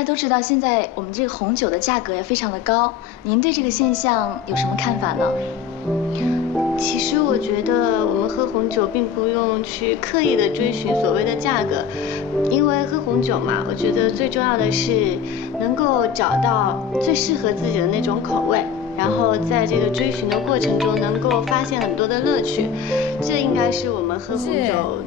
家都知道，现在我们这个红酒的价格也非常的高，您对这个现象有什么看法呢？其实我觉得我们喝红酒并不用去刻意的追寻所谓的价格，因为喝红酒嘛，我觉得最重要的是能够找到最适合自己的那种口味，然后在这个追寻的过程中能够发现很多的乐趣，这应该是我们喝红酒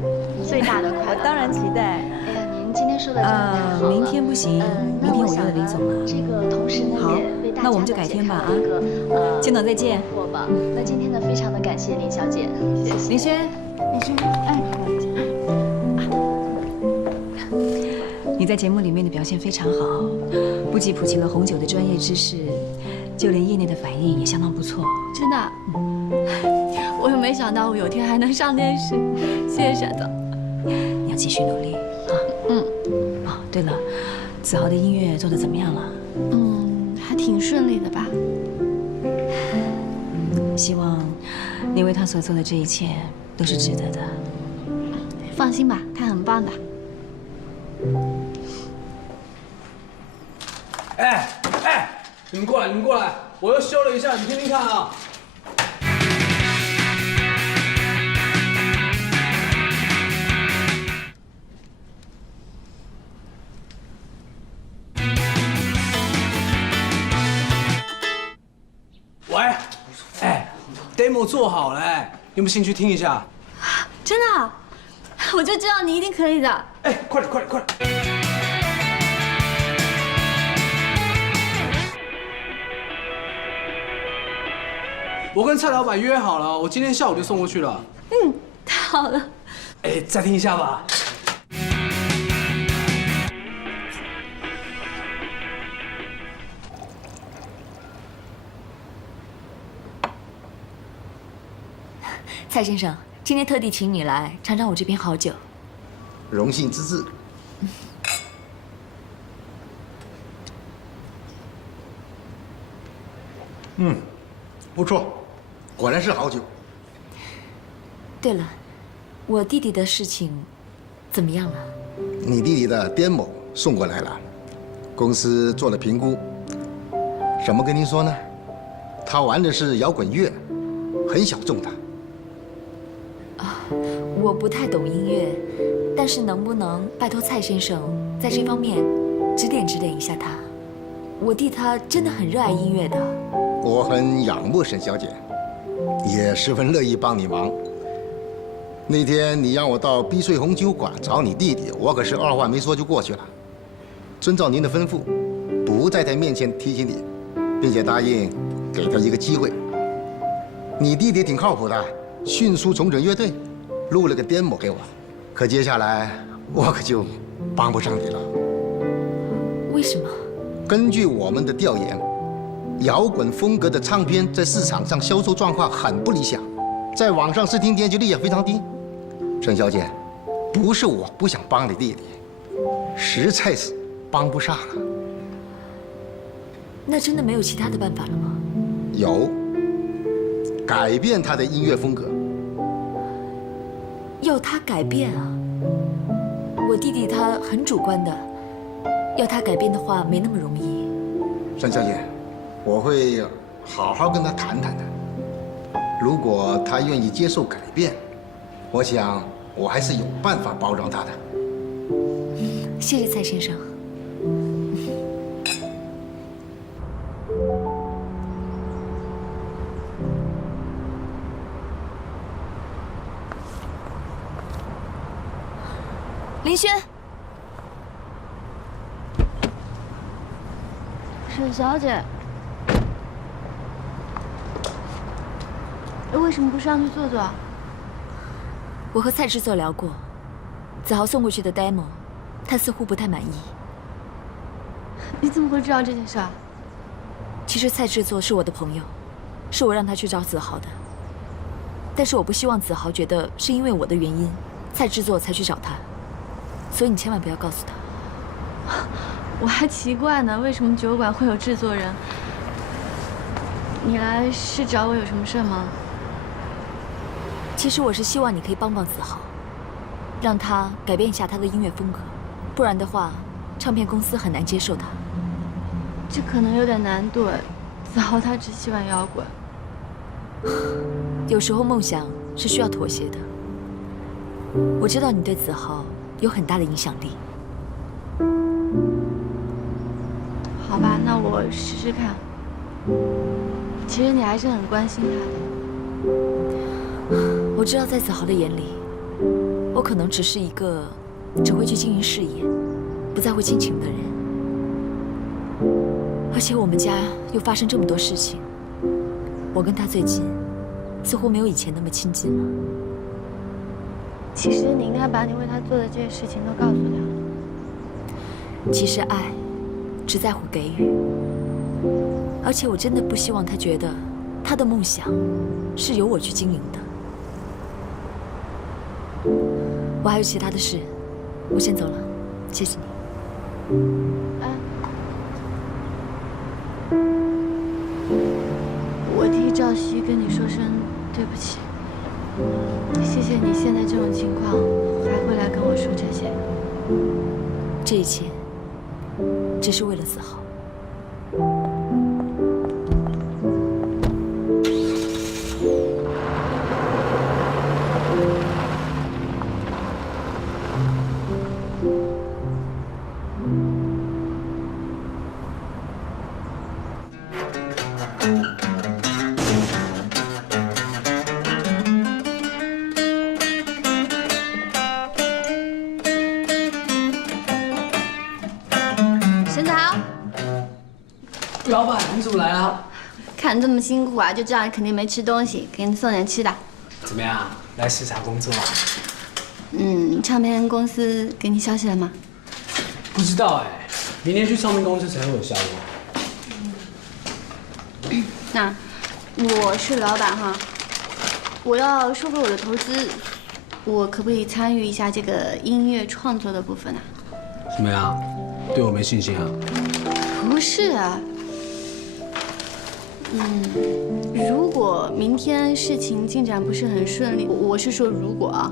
最大的快乐。我当然期待。哎呀，您今天说的真的太好了。明天不行，明天我约了林总了。这个同时呢，好也为大家那我们就改天吧啊介绍一个见到再见。货吧。那今天呢，非常的感谢林小姐，谢谢。林轩，哎，你在节目里面的表现非常好，不仅普及了红酒的专业知识，就连业内的反应也相当不错。真的，我也没想到我有天还能上电视，谢谢沈总。你要继续努力啊。哦，对了，子豪的音乐做得怎么样了？还挺顺利的吧。希望你为他所做的这一切都是值得的。放心吧，他很棒的。哎，你们过来，我又修了一下，你听听看啊。喂，demo 做好了，有没有兴趣听一下？真的，我就知道你一定可以的。哎，快点！我跟蔡老板约好了，我今天下午就送过去了。太好了。哎，再听一下吧。蔡先生，今天特地请你来尝尝我这瓶好酒。荣幸之至。不错，果然是好酒。对了，我弟弟的事情怎么样了？你弟弟的 demo 送过来了，公司做了评估。怎么跟您说呢？他玩的是摇滚乐，很小众的。我不太懂音乐，但是能不能拜托蔡先生在这方面指点一下他？我弟他真的很热爱音乐的。我很仰慕沈小姐，也十分乐意帮你忙。那天你让我到碧穗红酒馆找你弟弟，我可是二话没说就过去了。遵照您的吩咐，不在他面前提起你，并且答应给他一个机会。你弟弟挺靠谱的，迅速重整乐队，录了个 demo 给我。可接下来我可就帮不上你了。为什么？根据我们的调研，摇滚风格的唱片在市场上销售状况很不理想，在网上视听点击率也非常低。沈小姐，不是我不想帮你弟弟，实在是帮不上了。那真的没有其他的办法了吗？有，改变他的音乐风格。要他改变啊？我弟弟他很主观的，要他改变的话没那么容易。沈小姐，我会好好跟他谈谈的。如果他愿意接受改变，我想我还是有办法包装他的。谢谢蔡先生。林轩，沈小姐，为什么不上去坐坐？我和蔡制作聊过，子豪送过去的 demo， 他似乎不太满意。你怎么会知道这件事啊？其实蔡制作是我的朋友，是我让他去找子豪的。但是我不希望子豪觉得是因为我的原因，蔡制作才去找他。所以你千万不要告诉他。我还奇怪呢，为什么酒馆会有制作人？你来是找我有什么事吗？其实我是希望你可以帮帮子豪，让他改变一下他的音乐风格，不然的话，唱片公司很难接受他。这可能有点难度。子豪他只喜欢摇滚。有时候梦想是需要妥协的。我知道你对子豪有很大的影响力。好吧，那我试试看。其实你还是很关心他的。我知道在子豪的眼里，我可能只是一个只会去经营事业，不在乎亲情的人。而且我们家又发生这么多事情，我跟他最近似乎没有以前那么亲近了。其实你应该把你为他做的这些事情都告诉他。其实爱只在乎给予，而且我真的不希望他觉得他的梦想是由我去经营的。我还有其他的事，我先走了，谢谢你。我替赵熙跟你说声对不起。谢谢你现在这种情况还会来跟我说这些。这一切只是为了子豪。沈子豪，老板，你怎么来了？看你这么辛苦啊，就知道你肯定没吃东西，给你送点吃的。怎么样？来视察工作啊？唱片公司给你消息了吗？不知道哎，明天去唱片公司才会有效果。那我是老板哈，我要收回我的投资，我可不可以参与一下这个音乐创作的部分啊？怎么样？对我没信心啊？不是啊，如果明天事情进展不是很顺利，我是说如果啊，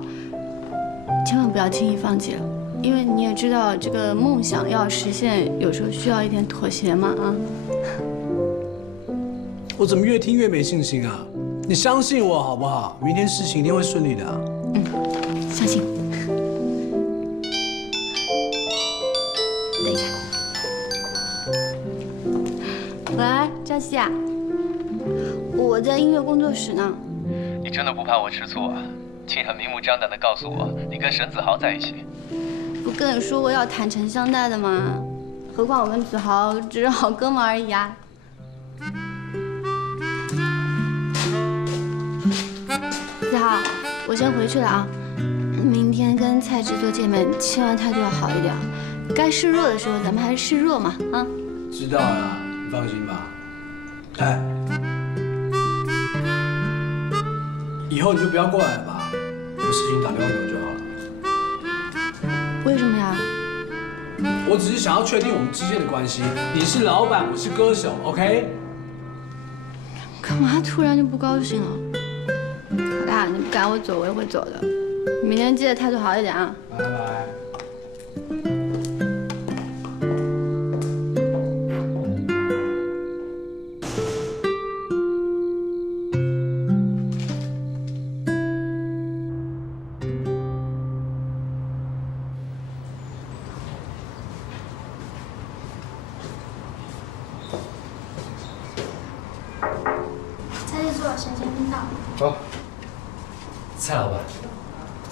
千万不要轻易放弃了，因为你也知道这个梦想要实现，有时候需要一点妥协嘛啊。我怎么越听越没信心啊？你相信我好不好？明天事情一定会顺利的啊。相信。等一下，喂，赵熙啊，我在音乐工作室呢。你真的不怕我吃醋啊？竟然明目张胆地告诉我你跟沈子豪在一起。不跟你说过要坦诚相待的吗？何况我跟子豪只是好哥们而已啊。子豪，我先回去了啊。明天跟蔡制作见面，千万态度要好一点。该示弱的时候，咱们还是示弱嘛啊。知道了，你放心吧。哎，以后你就不要过来了吧，有事情打电话给我就好了。为什么呀？我只是想要确定我们之间的关系，你是老板，我是歌手 ，OK？ 干嘛突然就不高兴了？好啦，你不赶我走，我也会走的。明天记得态度好一点啊。拜拜。蔡制作，沈前听到。好，蔡老板，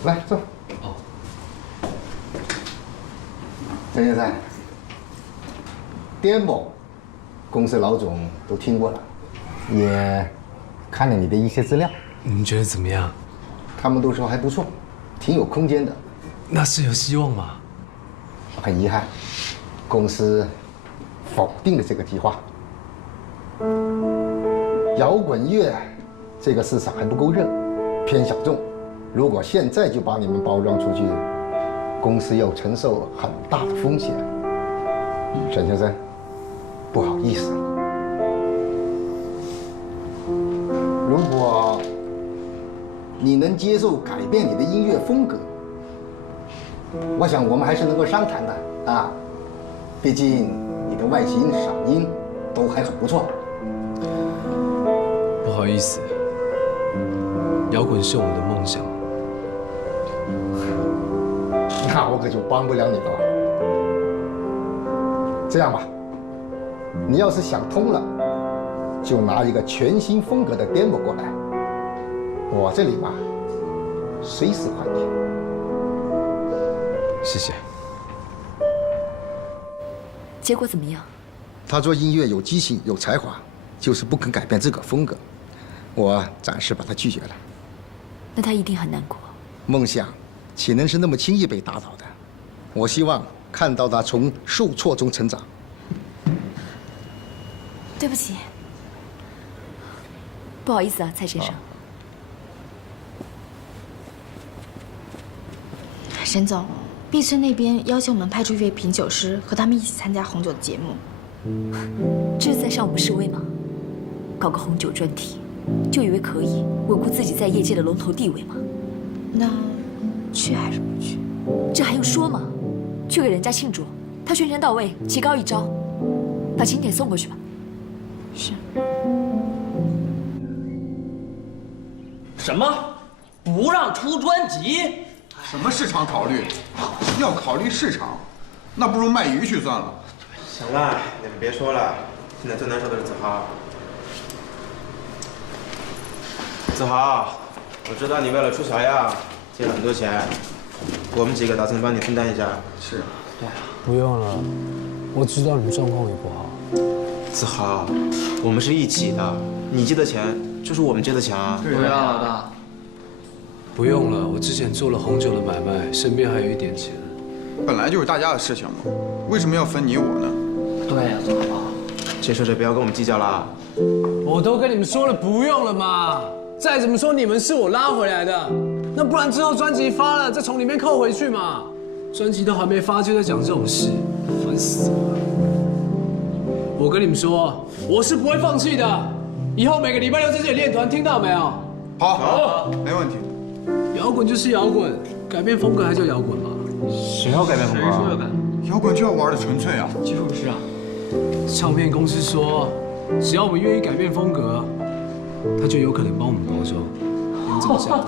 来坐。哦，陈先生，demo，公司老总都听过了，也看了你的一些资料，你们觉得怎么样？他们都说还不错，挺有空间的。那是有希望吗？很遗憾，公司否定了这个计划。摇滚乐这个市场还不够热，偏小众。如果现在就把你们包装出去，公司要承受很大的风险。沈先生，不好意思。如果你能接受改变你的音乐风格，我想我们还是能够商谈的啊。毕竟你的外形、嗓音都还很不错。不好意思，摇滚是我的梦想。那我可就帮不了你了。这样吧，你要是想通了，就拿一个全新风格的 demo 过来，我这里嘛，随时欢迎。谢谢。结果怎么样？他做音乐有激情、有才华，就是不肯改变这个风格。我暂时把他拒绝了。那他一定很难过。梦想岂能是那么轻易被打倒的？我希望看到他从受挫中成长。对不起，不好意思啊，蔡先生。沈总，碧村那边要求我们派出一位品酒师，和他们一起参加红酒的节目。这是在向我们示威吗？搞个红酒专题，就以为可以稳固自己在业界的龙头地位吗？那去还是不去？这还用说吗？去给人家庆祝，他全程到位，棋高一招，把请帖送过去吧。是。什么？不让出专辑？什么市场考虑？要考虑市场，那不如卖鱼去算了。行了，你们别说了，现在最难受的是子豪。子豪，我知道你为了出小样借了很多钱，我们几个打算帮你分担一下。是。对啊。不用了，我知道你们状况也不好。子豪，我们是一起的，你借的钱就是我们借的钱啊。对啊，老大。不用了，我之前做了红酒的买卖，身边还有一点钱。本来就是大家的事情嘛，为什么要分你我呢？对呀，子豪。这事就不要跟我们计较了。我都跟你们说了不用了嘛。再怎么说你们是我拉回来的，那不然之后专辑发了再从里面扣回去嘛。专辑都还没发就在讲这种事，烦死了。我跟你们说，我是不会放弃的，以后每个礼拜六在这里练团，听到没有？好，没问题。摇滚就是摇滚，改变风格还叫摇滚吗？谁要改变风格？谁说要改？摇滚就要玩的纯粹啊！就是啊。唱片公司说，只要我们愿意改变风格，他就有可能帮我们包装。你们怎么想？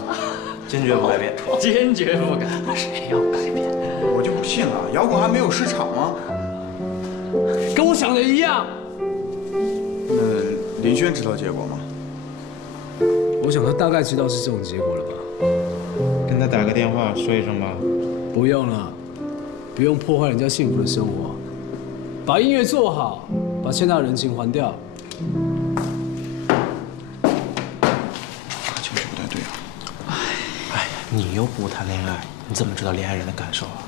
坚决不改变。坚决不改。谁要改变？我就不信了，摇滚还没有市场吗？跟我想的一样。那林轩知道结果吗？我想他大概知道是这种结果了吧。跟他打个电话说一声吧。不用了，不用破坏人家幸福的生活，把音乐做好，把欠他的人情还掉。打球就不太对啊。哎呀，你又不谈恋爱，你怎么知道恋爱人的感受啊？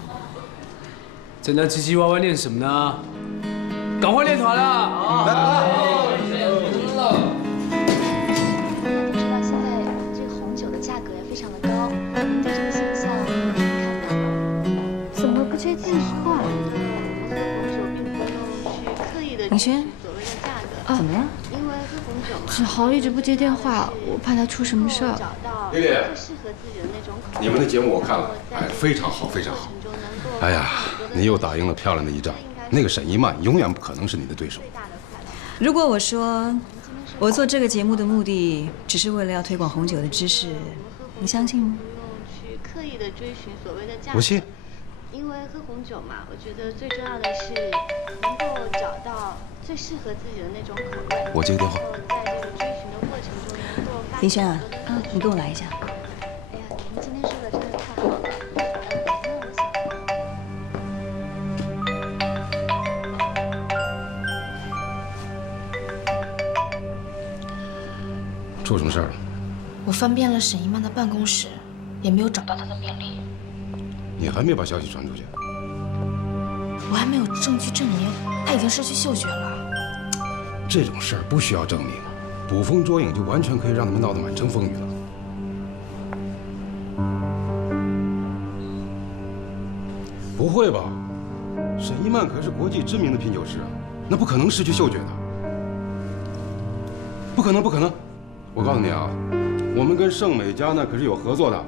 在那唧唧歪歪念什么呢？赶快练团啦！大家都知道现在这个红酒的价格也非常的高，您对这个现象有什么看法吗？怎么不接电话？我们喝红酒并不用去刻意的林轩，所谓的价格。怎么了？因为喝红酒嘛。子豪一直不接电话，我怕他出什么事儿。丽丽，适合自己的那种口味。你们的节目我看了，哎，非常好，非常好。哎呀，你又打赢了漂亮的一仗。那个沈一曼永远不可能是你的对手。如果我说我做这个节目的目的只是为了要推广红酒的知识，你相信吗？不用去刻意的追寻所谓的价格。我信。因为喝红酒嘛，我觉得最重要的是能够找到最适合自己的那种口味。我接个电话。在这个追寻的过程中能够发现。林轩啊，你跟我来一下。哎呀，您今天说的真的太好了。出什么事儿了？我翻遍了沈一曼的办公室，也没有找到她的病历。你还没把消息传出去？我还没有证据证明她已经失去嗅觉了。这种事儿不需要证明，捕风捉影就完全可以让他们闹得满城风雨了。不会吧？沈一曼可是国际知名的品酒师啊，那不可能失去嗅觉的。不可能，不可能！我告诉你啊，我们跟盛美家那可是有合作的，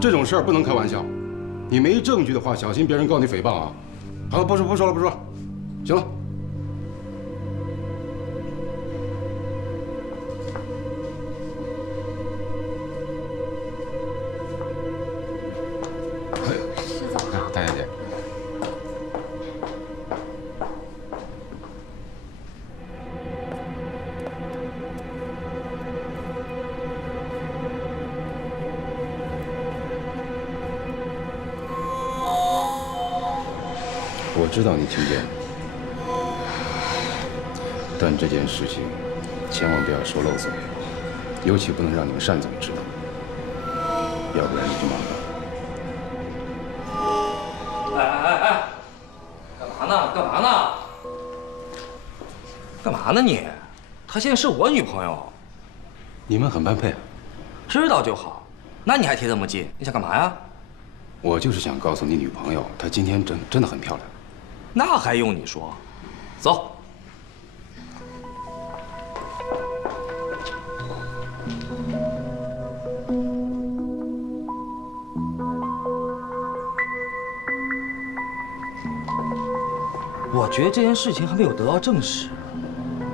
这种事儿不能开玩笑。你没证据的话，小心别人告你诽谤啊！好了，不说了，不说了。行了。施总好，大小姐。我知道你听见了，但这件事情千万不要说漏嘴，尤其不能让你们单总知道，要不然你就麻烦了。哎，干嘛呢？干嘛呢？干嘛呢你？她现在是我女朋友。你们很般配啊。知道就好。那你还贴这么近？你想干嘛呀？我就是想告诉你女朋友，她今天真的很漂亮。那还用你说？走。我觉得这件事情还没有得到证实，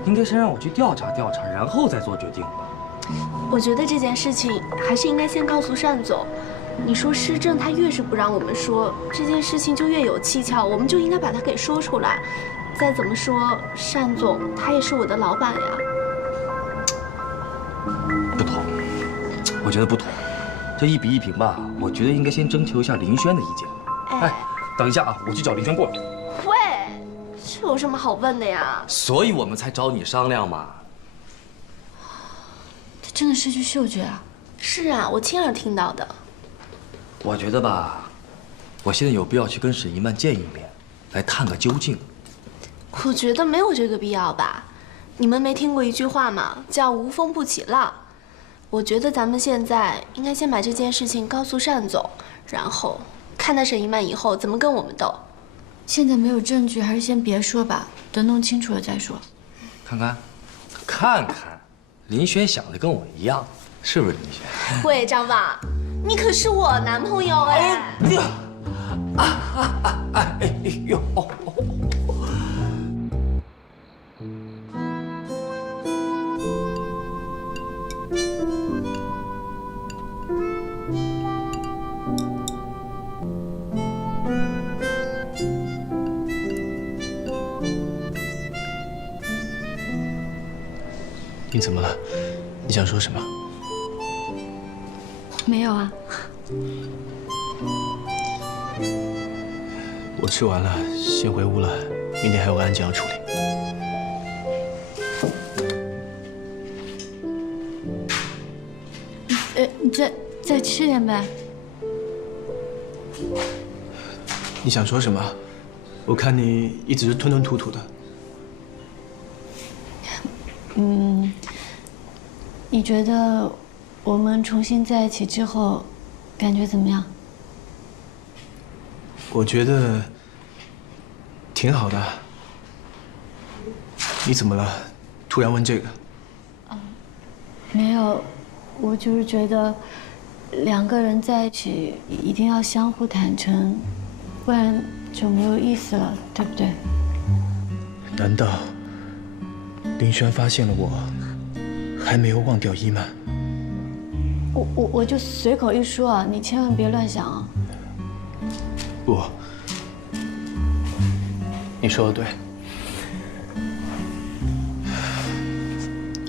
应该先让我去调查调查，然后再做决定。我觉得这件事情还是应该先告诉单总。你说施政他越是不让我们说这件事情，就越有蹊跷，我们就应该把它给说出来。再怎么说，单总他也是我的老板呀。不同，我觉得不同。这1比1平吧，我觉得应该先征求一下林轩的意见。哎，等一下啊，我去找林轩过来。喂，这有什么好问的呀？所以我们才找你商量嘛。他真的失去嗅觉啊？是啊，我亲耳听到的。我觉得吧，我现在有必要去跟沈一曼见一面，来探个究竟。我觉得没有这个必要吧。你们没听过一句话吗？叫无风不起浪。我觉得咱们现在应该先把这件事情告诉单总，然后看他沈一曼以后怎么跟我们斗。现在没有证据，还是先别说吧，等弄清楚了再说。看看，看看，林轩想的跟我一样，是不是林轩？喂，张爸，你可是我男朋友哎！哎呦！你怎么了？你想说什么？没有啊。我吃完了，先回屋了。明天还有个案件要处理。你再吃点呗。你想说什么？我看你一直是吞吞吐吐的。你觉得我们重新在一起之后，感觉怎么样？我觉得挺好的。你怎么了？突然问这个？没有，我就是觉得两个人在一起一定要相互坦诚，不然就没有意思了，对不对？难道林轩发现了我，还没有忘掉伊曼？我就随口一说啊，你千万别乱想啊。不，你说的对。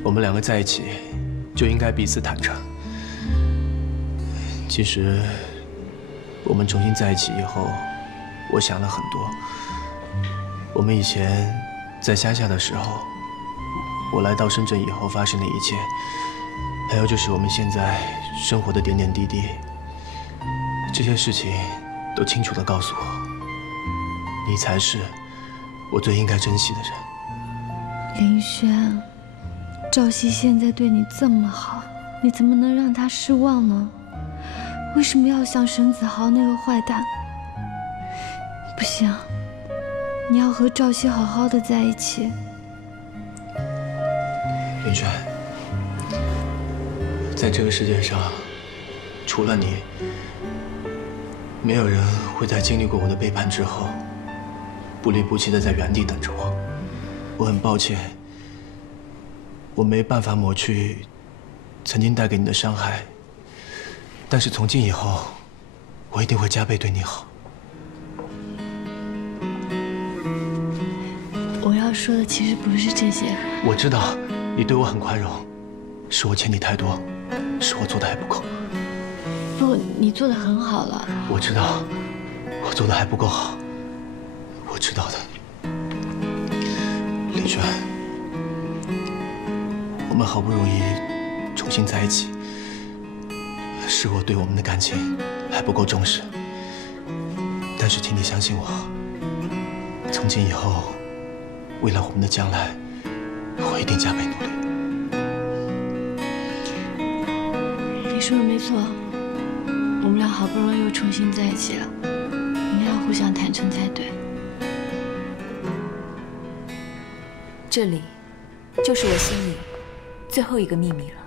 我们两个在一起，就应该彼此坦诚。其实，我们重新在一起以后，我想了很多。我们以前在乡下的时候，我来到深圳以后发生的一切，还有就是我们现在生活的点点滴滴，这些事情都清楚地告诉我，你才是我最应该珍惜的人。林轩，赵熙现在对你这么好，你怎么能让他失望呢？为什么要像沈子豪那个坏蛋？不行，你要和赵熙好好的在一起。林轩，在这个世界上，除了你，没有人会在经历过我的背叛之后，不离不弃的在原地等着我。我很抱歉，我没办法抹去曾经带给你的伤害，但是从今以后，我一定会加倍对你好。我要说的其实不是这些。我知道你对我很宽容，是我欠你太多，是我做的还不够。不，你做的很好了。我知道，我做的还不够好，我知道的。林轩，我们好不容易重新在一起，是我对我们的感情还不够重视。但是请你相信我，从今以后，为了我们的将来，我一定加倍努力。你说的没错，我们俩好不容易又重新在一起了，我们要互相坦诚才对。这里就是我心里最后一个秘密了。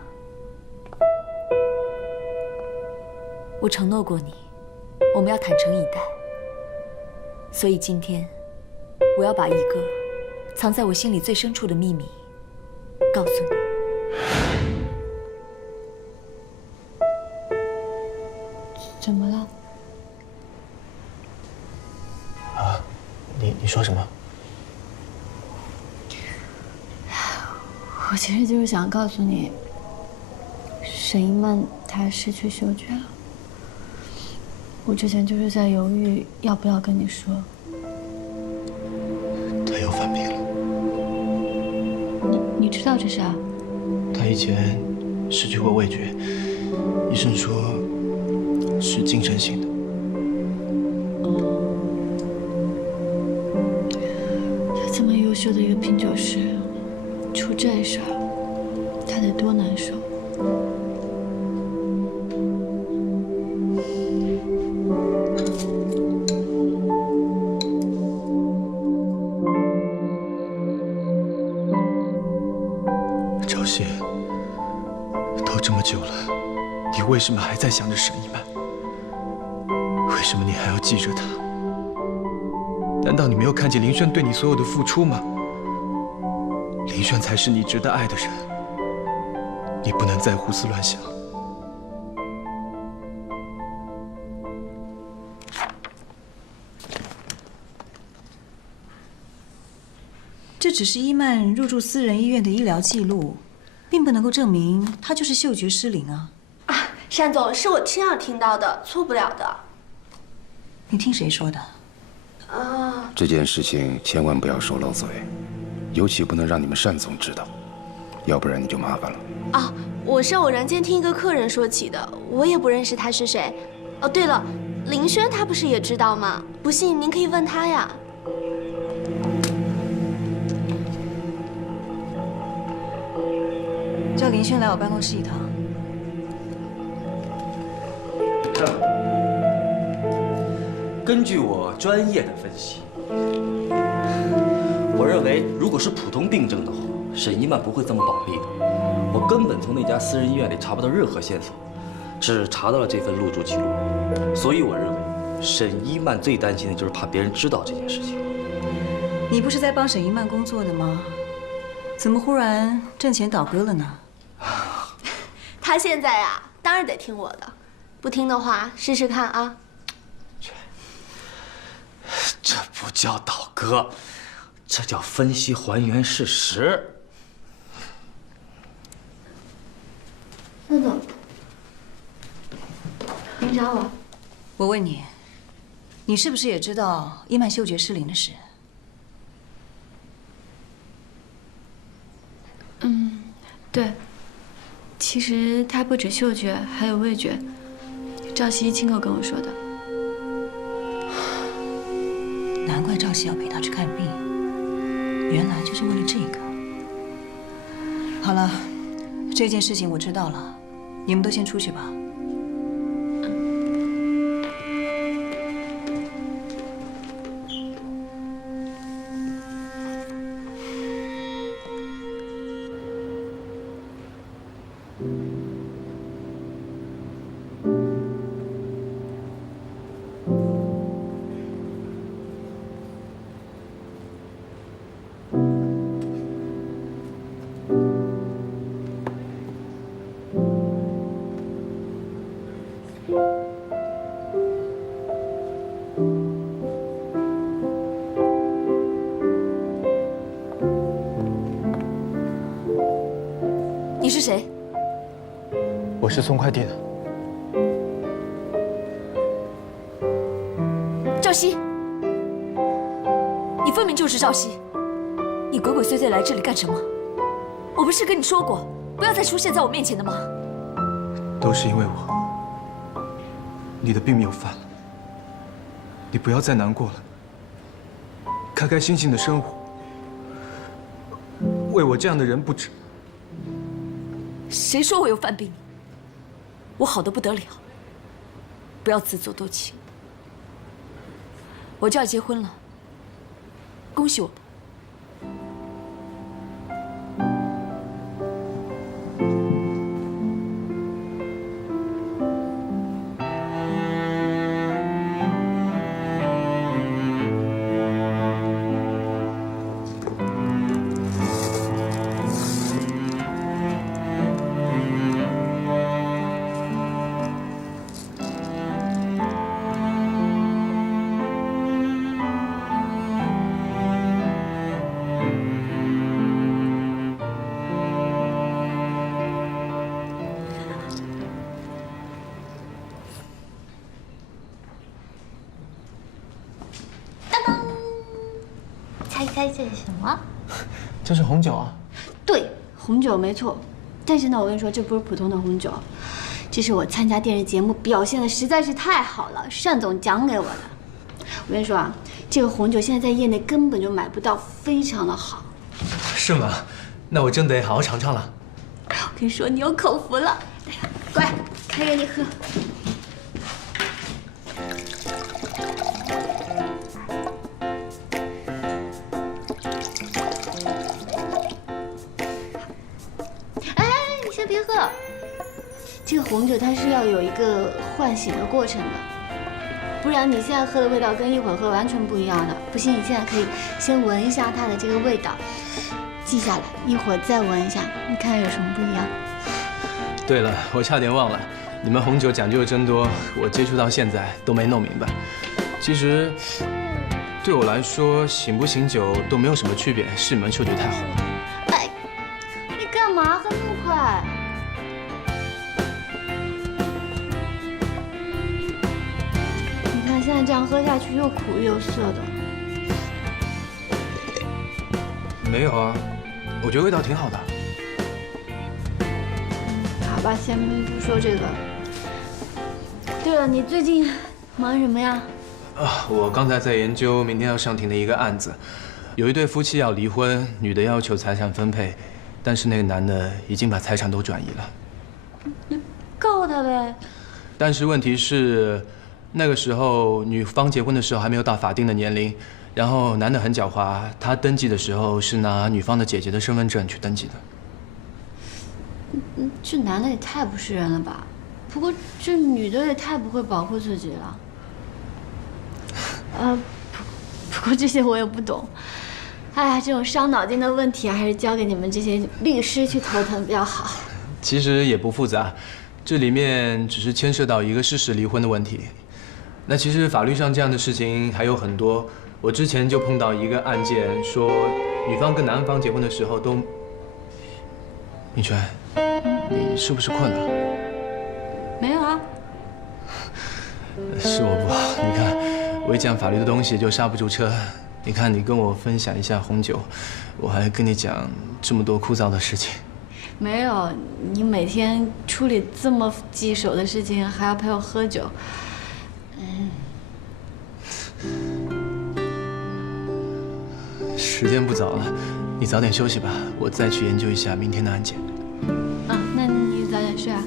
我承诺过你，我们要坦诚以待。所以今天，我要把一个藏在我心里最深处的秘密告诉你。怎么了？啊，你说什么？我其实就是想告诉你，沈一曼她失去嗅觉了。我之前就是在犹豫要不要跟你说。她又犯病了。你知道这事啊？她以前失去过味觉，医生说是精神性的。她这么优秀的一个品酒师，出这事儿，她得多难受。朝夕，都这么久了，你为什么还在想着沈一曼？为什么你还要记着她？难道你没有看见林轩对你所有的付出吗？林轩才是你值得爱的人，你不能再胡思乱想。这只是伊曼入住私人医院的医疗记录，并不能够证明他就是嗅觉失灵啊。啊，单总，是我亲耳听到的，错不了的。你听谁说的？啊，这件事情千万不要说漏嘴，尤其不能让你们单总知道，要不然你就麻烦了。啊，我是偶然间听一个客人说起的，我也不认识他是谁。哦，对了，林轩他不是也知道吗？不信您可以问他呀。叫林轩来我办公室一趟。根据我专业的分析，我认为如果是普通病症的话，沈一曼不会这么保密的。我根本从那家私人医院里查不到任何线索，只查到了这份入住记录。所以我认为，沈一曼最担心的就是怕别人知道这件事情。你不是在帮沈一曼工作的吗？怎么忽然挣钱倒戈了呢？他现在呀，当然得听我的，不听的话试试看啊。这不叫倒戈，这叫分析还原事实。那总，您找我？我问你，你是不是也知道伊曼嗅觉失灵的事？对，其实他不止嗅觉，还有味觉。赵熙亲口跟我说的。难怪赵熙要陪他去看病，原来就是为了这个。好了，这件事情我知道了，你们都先出去吧。是谁？我是送快递的。赵熙，你分明就是赵熙，你鬼鬼祟祟来这里干什么？我不是跟你说过，不要再出现在我面前的吗？都是因为我，你的病没有犯了。你不要再难过了，开开心心的生活。为我这样的人不值。谁说我有犯病？我好得不得了。不要自作多情。我就要结婚了，恭喜我吧。猜这是什么？这是红酒啊。对，红酒没错。但是呢，我跟你说，这不是普通的红酒，这是我参加电视节目表现的实在是太好了，单总奖给我的。我跟你说啊，这个红酒现在在业内根本就买不到，非常的好。是吗？那我真得好好尝尝了。我跟你说，你有口福了。来，乖，开给你喝。别喝，这个红酒它是要有一个唤醒的过程的，不然你现在喝的味道跟一会儿喝完全不一样的。不信，你现在可以先闻一下它的这个味道，记下来，一会儿再闻一下，你看有什么不一样。对了，我差点忘了，你们红酒讲究的真多，我接触到现在都没弄明白。其实对我来说，醒不醒酒都没有什么区别，是你们嗅觉太好了。哎，你干嘛喝那么快？现在这样喝下去又苦又涩的。没有啊，我觉得味道挺好的。好吧，先不说这个。对了，你最近忙什么呀？我刚才在研究明天要上庭的一个案子，有一对夫妻要离婚，女的要求财产分配，但是那个男的已经把财产都转移了。告他呗。但是问题是。那个时候，女方结婚的时候还没有到法定的年龄，然后男的很狡猾，他登记的时候是拿女方的姐姐的身份证去登记的。这男的也太不是人了吧？不过这女的也太不会保护自己了。不过这些我也不懂。哎呀，这种伤脑筋的问题啊，还是交给你们这些律师去头疼比较好。其实也不复杂，这里面只是牵涉到一个事实离婚的问题。那其实法律上这样的事情还有很多。我之前就碰到一个案件，说女方跟男方结婚的时候都……明轩，你是不是困了？没有啊。是我不好，你看我一讲法律的东西就刹不住车。你看你跟我分享一下红酒，我还跟你讲这么多枯燥的事情。没有，你每天处理这么棘手的事情，还要陪我喝酒。时间不早了，你早点休息吧，我再去研究一下明天的案件。那你早点睡啊。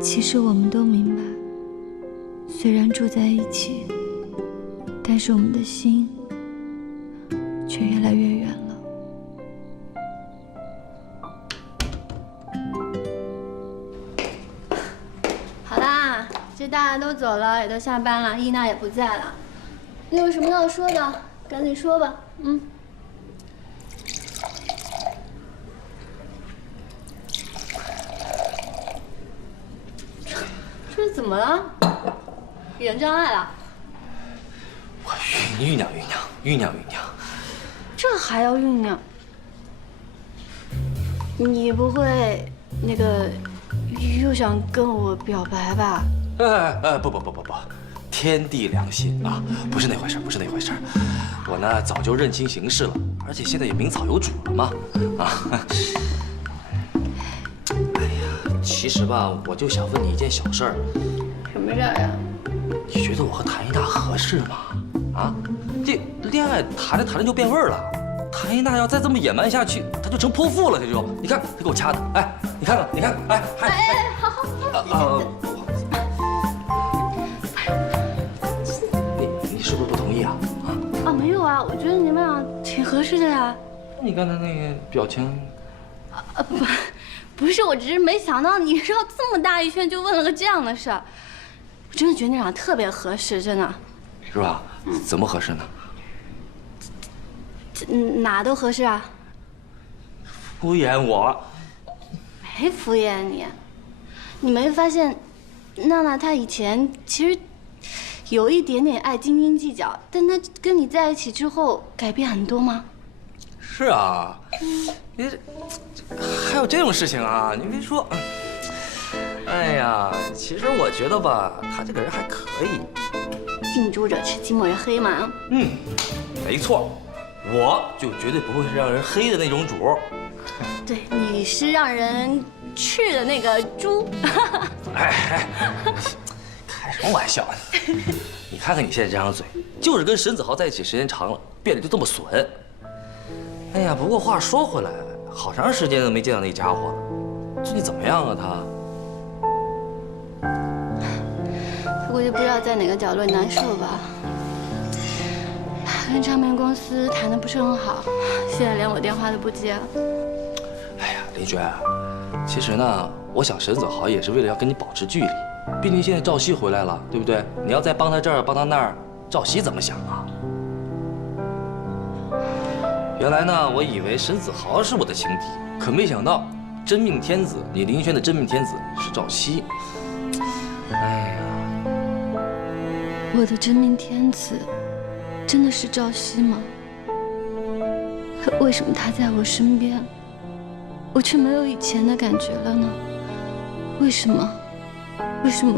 其实我们都明白，虽然住在一起，但是我们的心却越来越远了。好啦，这大家都走了，也都下班了，伊娜也不在了。你有什么要说的，赶紧说吧。这是怎么了？语言障碍了？我酝酿酝酿。这还要酝酿？你不会那个又想跟我表白吧？不，天地良心啊，不是那回事。我呢早就认清形势了，而且现在也名草有主了嘛，啊。哎呀，其实吧，我就想问你一件小事儿。什么事儿呀？你觉得我和谭一娜合适吗？啊，这恋爱谈着就变味儿了。谭一娜要再这么野蛮下去，她就成泼妇了。这就，你看，她给我掐的，哎，你看，好。你是不是不同意啊？没有啊，我觉得你们俩挺合适的呀。你刚才那个表情，不是，我只是没想到你绕这么大一圈就问了个这样的事儿。我真的觉得你俩特别合适，真的。是吧？怎么合适呢？哪都合适啊。敷衍我？没敷衍你。你没发现，娜娜她以前其实有一点点爱斤斤计较，但她跟你在一起之后改变很多吗？是啊，还有这种事情啊？你别说，哎呀，其实我觉得吧，他这个人还可以。近朱者赤，近墨者黑嘛。没错，我就绝对不会是让人黑的那种主。对，你是让人赤的那个猪。哎，开什么玩笑？你看看你现在这张嘴，就是跟沈子豪在一起时间长了，变得就这么损。哎呀，不过话说回来，好长时间都没见到那家伙了，最近怎么样啊他？估计不知道在哪个角落难受吧。跟唱片公司谈的不是很好，现在连我电话都不接了。哎呀，林轩，其实呢，我想沈子豪也是为了要跟你保持距离，毕竟现在赵熙回来了，对不对？你要再帮他这儿帮他那儿，赵熙怎么想啊？原来呢，我以为沈子豪是我的情敌，可没想到真命天子，你林轩的真命天子是赵熙。哎呀，我的真命天子真的是赵熙吗？可为什么他在我身边，我却没有以前的感觉了呢？为什么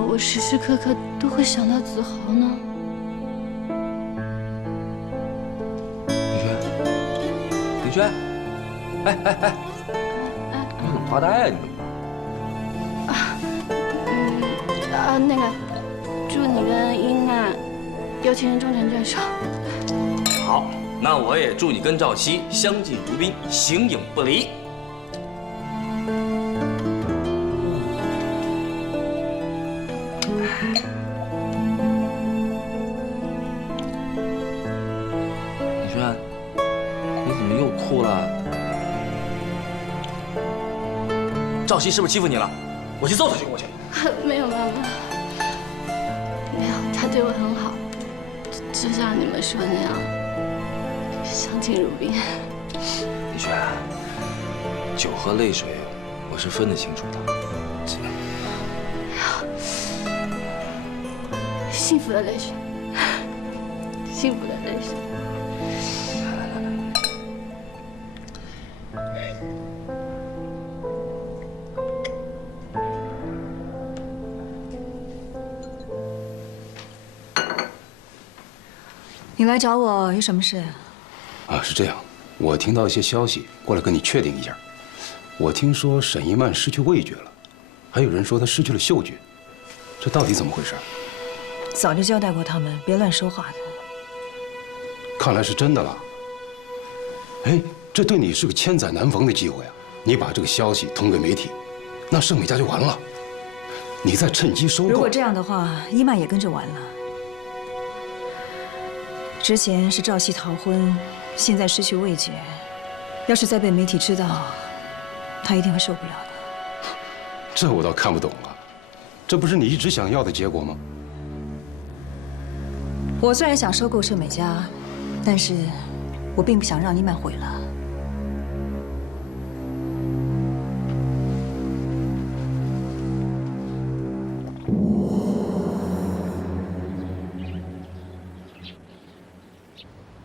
我时时刻刻都会想到子豪呢？林轩，哎，你怎么发呆啊你？那个，祝你跟英娜有情人终成眷属。好，那我也祝你跟赵熙相敬如宾，形影不离。李轩，你怎么又哭了？赵熙是不是欺负你了？我去揍他去，我去。没有，他对我很好，就像你们说的那样，相敬如宾。李轩，酒和泪水，我是分得清楚的。幸福的泪水，幸福的泪水。你来找我有什么事？啊，是这样，我听到一些消息，过来跟你确定一下。我听说沈一曼失去味觉了，还有人说她失去了嗅觉，这到底怎么回事？早就交代过他们，别乱说话的。看来是真的了。哎，这对你是个千载难逢的机会啊！你把这个消息通给媒体，那盛美家就完了。你再趁机收购。如果这样的话，伊曼也跟着完了。之前是赵熙逃婚，现在失去味觉，要是再被媒体知道，他一定会受不了的。这我倒看不懂啊，这不是你一直想要的结果吗？我虽然想收购盛美家，但是我并不想让你买毁了。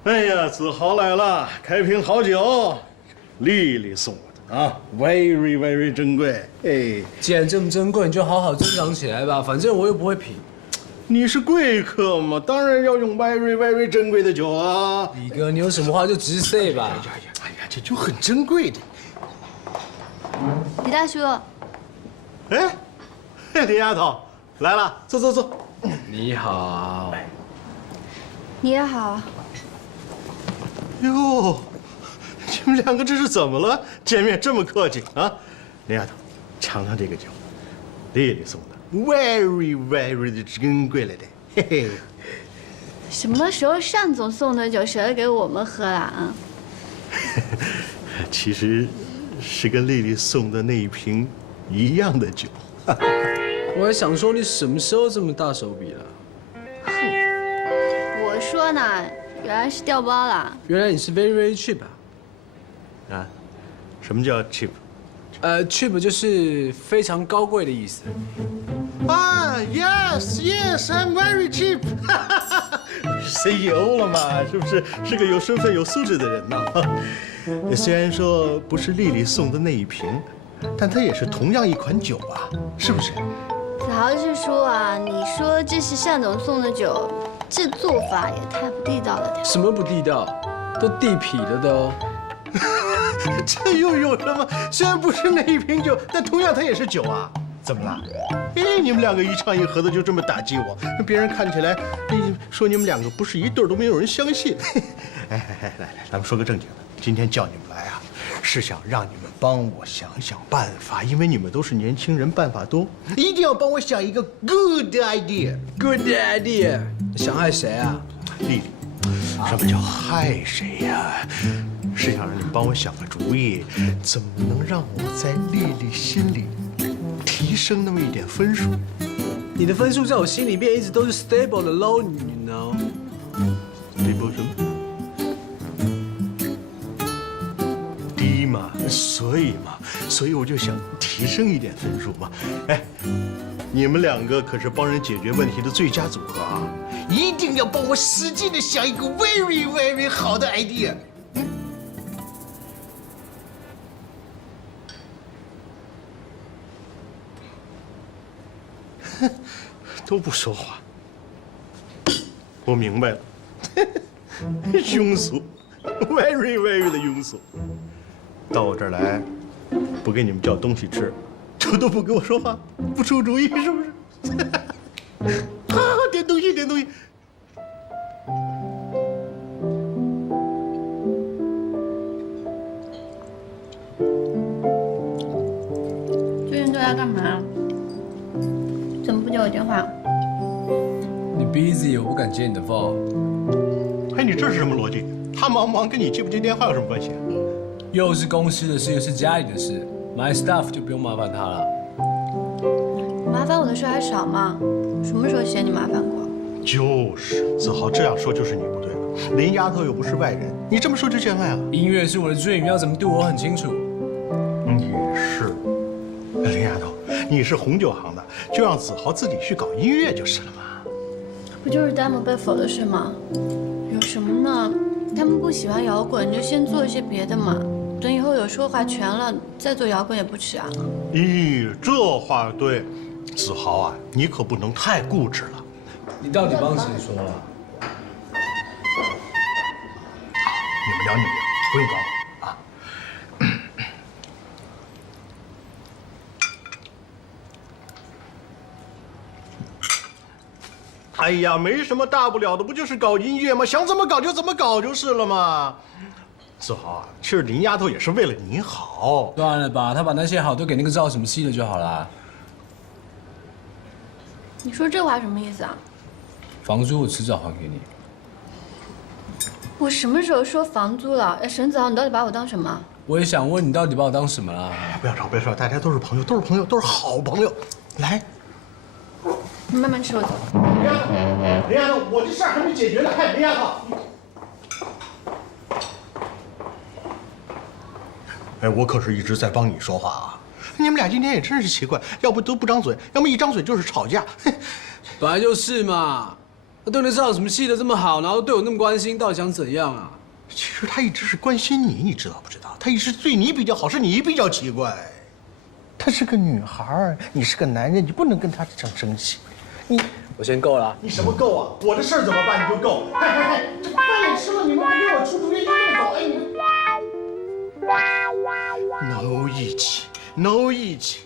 哎呀，子豪来了，开瓶好酒，丽丽送我的啊 ，very 珍贵。哎，既然这么珍贵，你就好好珍藏起来吧，反正我又不会品。你是贵客嘛，当然要用 very 珍贵的酒啊。李哥，你有什么话就直 say 吧。哎呀，这酒很珍贵的。李大叔，哎，李丫头来了，坐。你好。你也好。哟，你们两个这是怎么了？见面这么客气啊！李丫头，尝尝这个酒，丽丽送的 ，very 的珍贵了的，嘿嘿。什么时候单总送的酒谁给我们喝了啊？其实是跟丽丽送的那一瓶一样的酒。我还想说你什么时候这么大手笔了？我说呢，原来是调包了。原来你是 very cheap 啊？什么叫 cheap？ cheap 就是非常高贵的意思。啊 ，yes，I'm very cheap 。CEO 了嘛，是不是？是个有身份、有素质的人呢。虽然说不是丽丽送的那一瓶，但它也是同样一款酒啊，是不是？子豪是说啊，你说这是单总送的酒，这做法也太不地道了点。什么不地道？都地痞了都。这又有什么？虽然不是那一瓶酒，但同样它也是酒啊。怎么了？哎，你们两个一唱一和的就这么打击我，让别人看起来，说你们两个不是一对都没有人相信。来，咱们说个正经的。今天叫你们来啊，是想让你们帮我想想办法，因为你们都是年轻人，办法多，一定要帮我想一个 good idea。good idea， 想害谁啊？丽丽，什么叫害谁呀？是想让你们帮我想个主意，怎么能让我在丽丽心里提升那么一点分数？你的分数在我心里面一直都是 stable 的 low， you know。stable 什么？低嘛，所以我就想提升一点分数嘛。哎，你们两个可是帮人解决问题的最佳组合啊！一定要帮我使劲的想一个 very 好的 idea。都不说话，我明白了，庸俗 ，very 的庸俗。到我这儿来，不给你们叫东西吃，这都不跟我说话，不出主意，是不是？好，点东西。最近都在干嘛？怎么不接我电话？你 busy， 我不敢接你的 phone。哎，你这是什么逻辑？他忙，跟你接不接电话有什么关系？又是公司的事，又是家里的事，买 stuff 就不用麻烦他了。麻烦我的事还少吗？什么时候嫌你麻烦过？就是子豪这样说就是你不对了。林丫头又不是外人，你这么说就见外了。音乐是我的dream，要怎么度我很清楚。也是，林丫头，你是红酒行的，就让子豪自己去搞音乐就是了嘛。不就是 demo 被否的事吗？有什么呢？他们不喜欢摇滚，就先做一些别的嘛。等以后有说话权了，再做摇滚也不迟啊。咦，这话对，子豪啊，你可不能太固执了。你到底帮谁说了？你们聊你们的，不用管我啊。哎呀，没什么大不了的，不就是搞音乐吗？想怎么搞就怎么搞就是了嘛。子豪啊，其实林丫头也是为了你好。算了吧，他把那些好都给那个赵什么西了就好了。你说这话什么意思啊？房租我迟早还给你。我什么时候说房租了？哎，沈子豪，你到底把我当什么？我也想问你，到底把我当什么啦？不要吵，不要吵，大家都是朋友，都是朋友，都是好朋友。来，你慢慢吃，我走。林丫头，我这事儿还没解决呢。嗨，林丫头。哎，我可是一直在帮你说话啊！你们俩今天也真是奇怪，要不都不张嘴，要么一张嘴就是吵架。本来就是嘛。他对那少有什么戏的这么好，然后对我那么关心，到底想怎样啊？其实他一直是关心你，你知道不知道？他一直对你比较好，是你比较奇怪。她是个女孩，你是个男人，你不能跟她生气。我先够了。你什么够啊？我的事儿怎么办？你就够。嗨，这饭也吃了，你们不给我出主意就这么走？哎，你们。No 义气 ，No 义气。